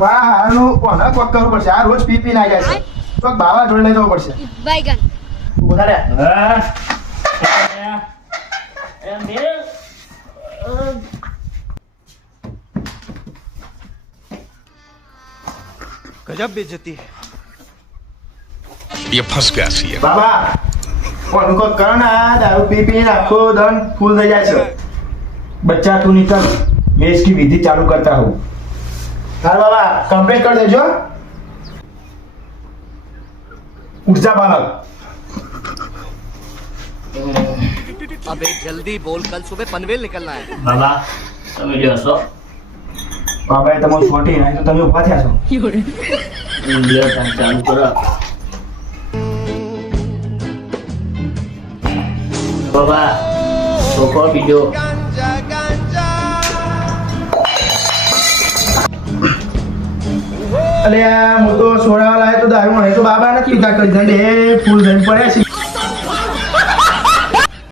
મારું કોના કોક કરવું પડશે. આ રોજ પી પી ના જાય છે. કોક બાવા જોડે લઈ જવું પડશે. બાઈગન ઉભા રે. गजब बेइज्जती ये फंस गया सी है। બાબા કોનું કોક કરો ને. આ દારૂ પી પી આખો દન ફૂલ થઈ જાય છે. બચ્ચા તું નિકલ, मैं इसकी विधि चालू करता हूँ. हाँ बाबा कंप्लीट कर देजो. उठ जा बालक. अबे जल्दी बोल, कल सुबह पनवेल निकलना है। બાબા તમે જો છો બાબાએ તમારું છોટી નાખ્યું તો તમે ઉભા થયા છો. લ્યો તમે ચાલુ કરો બાબા છોકરો બીજો અલે આ હું તો સોડાવા લાવ્યો તો દારૂ નહીં તો બાબા નથી પીતા કરી દે ફૂલ થઈને પડ્યા છે.